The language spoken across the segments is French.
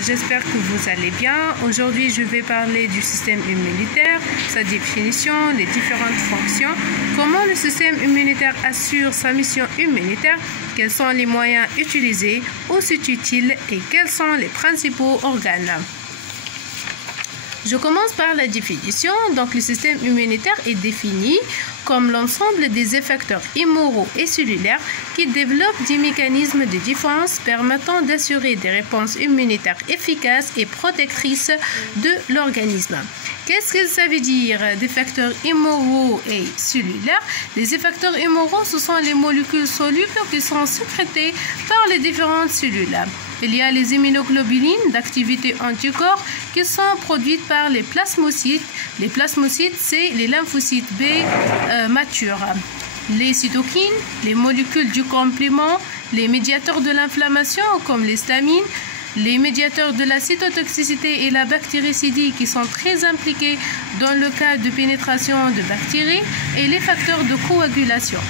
j'espère que vous allez bien. Aujourd'hui, je vais parler du système immunitaire, sa définition, les différentes fonctions, comment le système immunitaire assure sa mission immunitaire, quels sont les moyens utilisés, où c'est-il et quels sont les principaux organes. Je commence par la définition. Donc, le système immunitaire est défini comme l'ensemble des effecteurs immoraux et cellulaires qui développent des mécanismes de défense permettant d'assurer des réponses immunitaires efficaces et protectrices de l'organisme. Qu'est-ce que ça veut dire des facteurs immoraux et cellulaires? Les effecteurs immoraux, ce sont les molécules solubles qui sont sécrétées par les différentes cellules. Il y a les immunoglobulines d'activité anticorps qui sont produites par les plasmocytes. Les plasmocytes, c'est les lymphocytes B matures. Les cytokines, les molécules du complément, les médiateurs de l'inflammation comme les stamines, les médiateurs de la cytotoxicité et la bactéricidie qui sont très impliqués dans le cas de pénétration de bactéries et les facteurs de coagulation.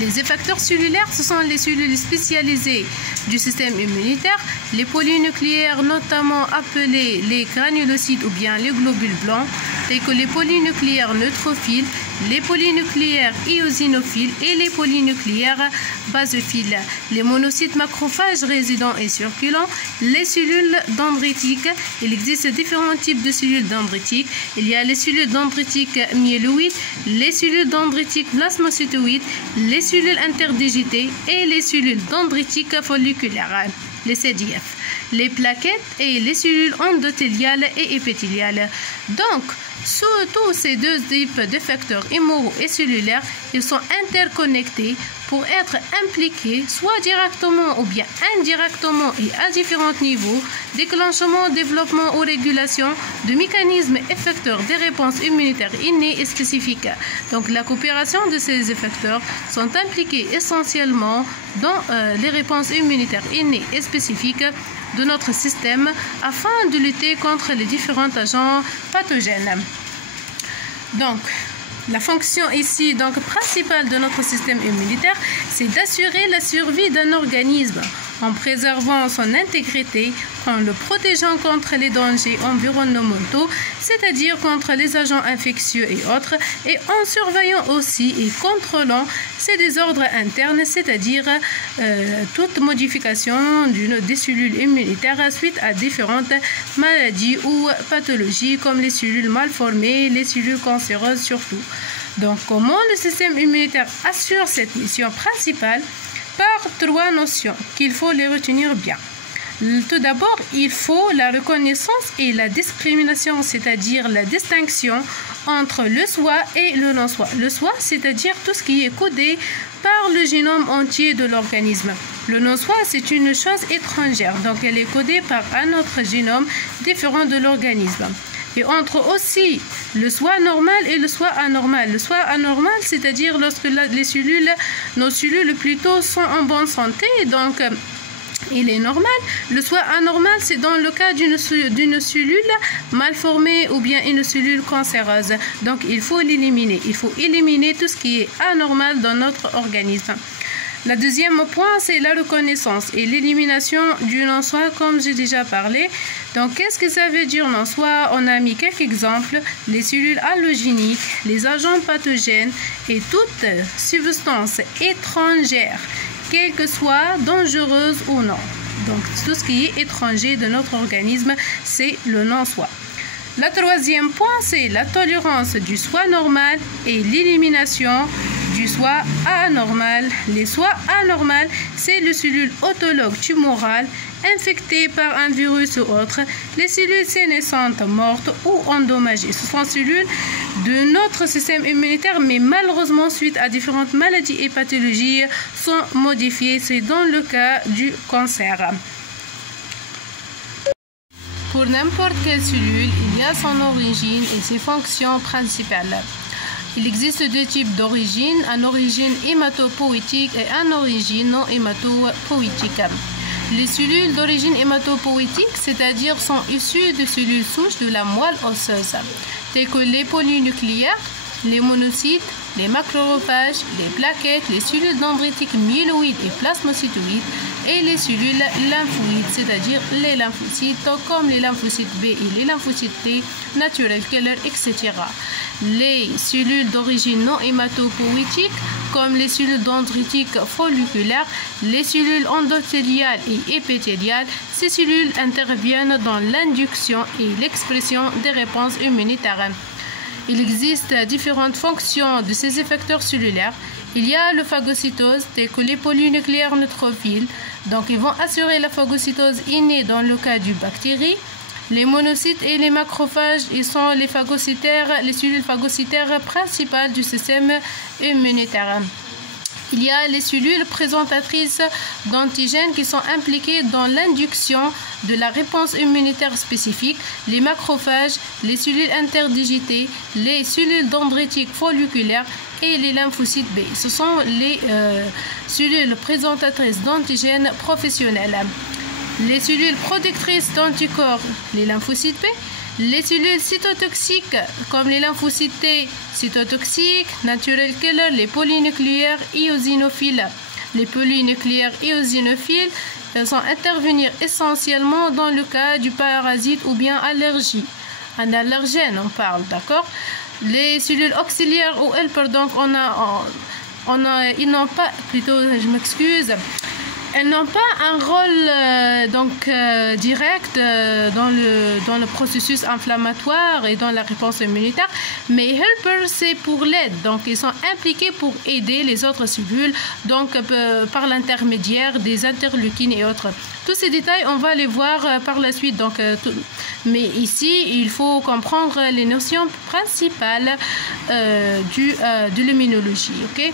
Les effecteurs cellulaires, ce sont les cellules spécialisées du système immunitaire, les polynucléaires notamment appelés les granulocytes ou bien les globules blancs, tels que les polynucléaires neutrophiles, les polynucléaires eosinophiles et les polynucléaires basophiles, les monocytes macrophages résidents et circulants, les cellules dendritiques. Il existe différents types de cellules dendritiques. Il y a les cellules dendritiques myéloïdes, les cellules dendritiques plasmacytoïdes, les cellules interdigitées et les cellules dendritiques folliculaires, les CDF, les plaquettes et les cellules endothéliales et épithéliales. Donc, sous tous ces deux types de facteurs immoraux et cellulaires, ils sont interconnectés pour être impliqués soit directement ou bien indirectement et à différents niveaux, déclenchement, développement ou régulation de mécanismes effecteurs des réponses immunitaires innées et spécifiques. Donc la coopération de ces effecteurs sont impliqués essentiellement dans les réponses immunitaires innées et spécifiques de notre système afin de lutter contre les différents agents pathogènes. Donc, la fonction ici principale de notre système immunitaire, c'est d'assurer la survie d'un organisme en préservant son intégrité, en le protégeant contre les dangers environnementaux, c'est-à-dire contre les agents infectieux et autres, et en surveillant aussi et contrôlant ces désordres internes, c'est-à-dire toute modification des cellules immunitaires suite à différentes maladies ou pathologies comme les cellules mal formées, les cellules cancéreuses surtout. Donc, comment le système immunitaire assure cette mission principale? Par trois notions qu'il faut les retenir bien. Tout d'abord, il faut la reconnaissance et la discrimination, c'est-à-dire la distinction entre le soi et le non-soi. Le soi, c'est-à-dire tout ce qui est codé par le génome entier de l'organisme. Le non-soi, c'est une chose étrangère, donc elle est codée par un autre génome différent de l'organisme. Et entre aussi le soi normal et le soi anormal. Le soi anormal, c'est-à-dire lorsque nos cellules plutôt sont en bonne santé, donc il est normal. Le soi anormal, c'est dans le cas d'une cellule mal formée ou bien une cellule cancéreuse. Donc il faut l'éliminer. Il faut éliminer tout ce qui est anormal dans notre organisme. Le deuxième point, c'est la reconnaissance et l'élimination du non-soi, comme j'ai déjà parlé. Donc, qu'est-ce que ça veut dire non-soi? On a mis quelques exemples, les cellules allogéniques, les agents pathogènes et toute substance étrangère, quelle que soit dangereuse ou non. Donc, tout ce qui est étranger de notre organisme, c'est le non-soi. Le troisième point, c'est la tolérance du soi normal et l'élimination du soi anormal. Les soi anormales, c'est les cellules autologues tumorales infectées par un virus ou autre, les cellules sénescentes mortes ou endommagées. Ce sont cellules de notre système immunitaire, mais malheureusement, suite à différentes maladies et pathologies, sont modifiées. C'est dans le cas du cancer. Pour n'importe quelle cellule, il y a son origine et ses fonctions principales. Il existe deux types d'origine, une origine hématopoïétique et une origine non hématopoïétique. Les cellules d'origine hématopoïétique, c'est-à-dire sont issues de cellules souches de la moelle osseuse, telles que les polynucléaires, les monocytes, les macrophages, les plaquettes, les cellules dendritiques myéloïdes et plasmacytoïdes, et les cellules lymphoïdes, c'est-à-dire les lymphocytes comme les lymphocytes B et les lymphocytes T, natural killer, etc. Les cellules d'origine non hématopoïétique comme les cellules dendritiques folliculaires, les cellules endothéliales et épithéliales. Ces cellules interviennent dans l'induction et l'expression des réponses immunitaires. Il existe différentes fonctions de ces effecteurs cellulaires. Il y a le phagocytose, tels que les polynucléaires neutrophiles. Donc, ils vont assurer la phagocytose innée dans le cas du bactérie. Les monocytes et les macrophages, ils sont les cellules phagocytaires principales du système immunitaire. Il y a les cellules présentatrices d'antigènes qui sont impliquées dans l'induction de la réponse immunitaire spécifique, les macrophages, les cellules interdigitées, les cellules dendritiques folliculaires et les lymphocytes B. Ce sont les cellules présentatrices d'antigènes professionnels. Les cellules productrices d'anticorps, les lymphocytes B. Les cellules cytotoxiques comme les lymphocytes T, cytotoxiques, natural killer, les polynucléaires eosinophiles. Les polynucléaires eosinophiles vont intervenir essentiellement dans le cas du parasite ou bien allergie. Un allergène, on parle, d'accord? Les cellules auxiliaires ou helper, donc ils n'ont pas, plutôt, je m'excuse, elles n'ont pas un rôle direct dans le processus inflammatoire et dans la réponse immunitaire, mais helper, c'est pour l'aide. Donc, ils sont impliqués pour aider les autres cellules, donc par l'intermédiaire des interleukines et autres. Tous ces détails, on va les voir par la suite. Donc, mais ici, il faut comprendre les notions principales de l'immunologie. Ok?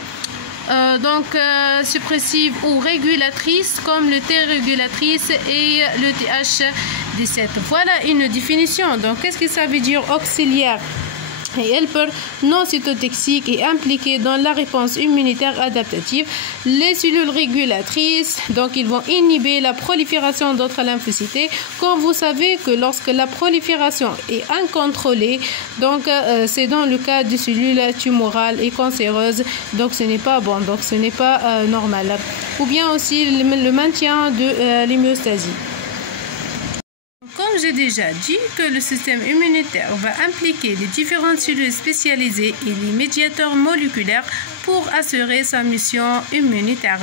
Suppressive ou régulatrice comme le T-régulatrice et le TH17. Voilà une définition. Donc, qu'est-ce que ça veut dire auxiliaire et helper non cytotoxiques et impliqués dans la réponse immunitaire adaptative? Les cellules régulatrices, donc ils vont inhiber la prolifération d'autres lymphocytes. Comme vous savez que lorsque la prolifération est incontrôlée, donc c'est dans le cas des cellules tumorales et cancéreuses, donc ce n'est pas bon, donc ce n'est pas normal. Ou bien aussi le maintien de l'homéostasie. Comme j'ai déjà dit que le système immunitaire va impliquer les différentes cellules spécialisées et les médiateurs moléculaires pour assurer sa mission immunitaire.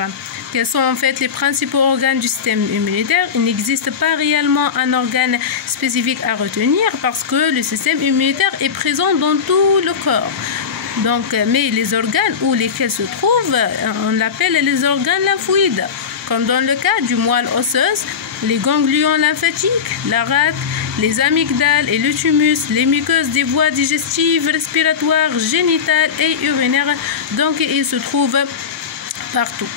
Quels sont en fait les principaux organes du système immunitaire? Il n'existe pas réellement un organe spécifique à retenir parce que le système immunitaire est présent dans tout le corps. Donc, mais les organes où lesquels se trouvent, on l'appelle les organes lymphoïdes, comme dans le cas du moelle osseuse, les ganglions lymphatiques, la rate, les amygdales et le thymus, les muqueuses des voies digestives, respiratoires, génitales et urinaires. Donc, ils se trouvent partout.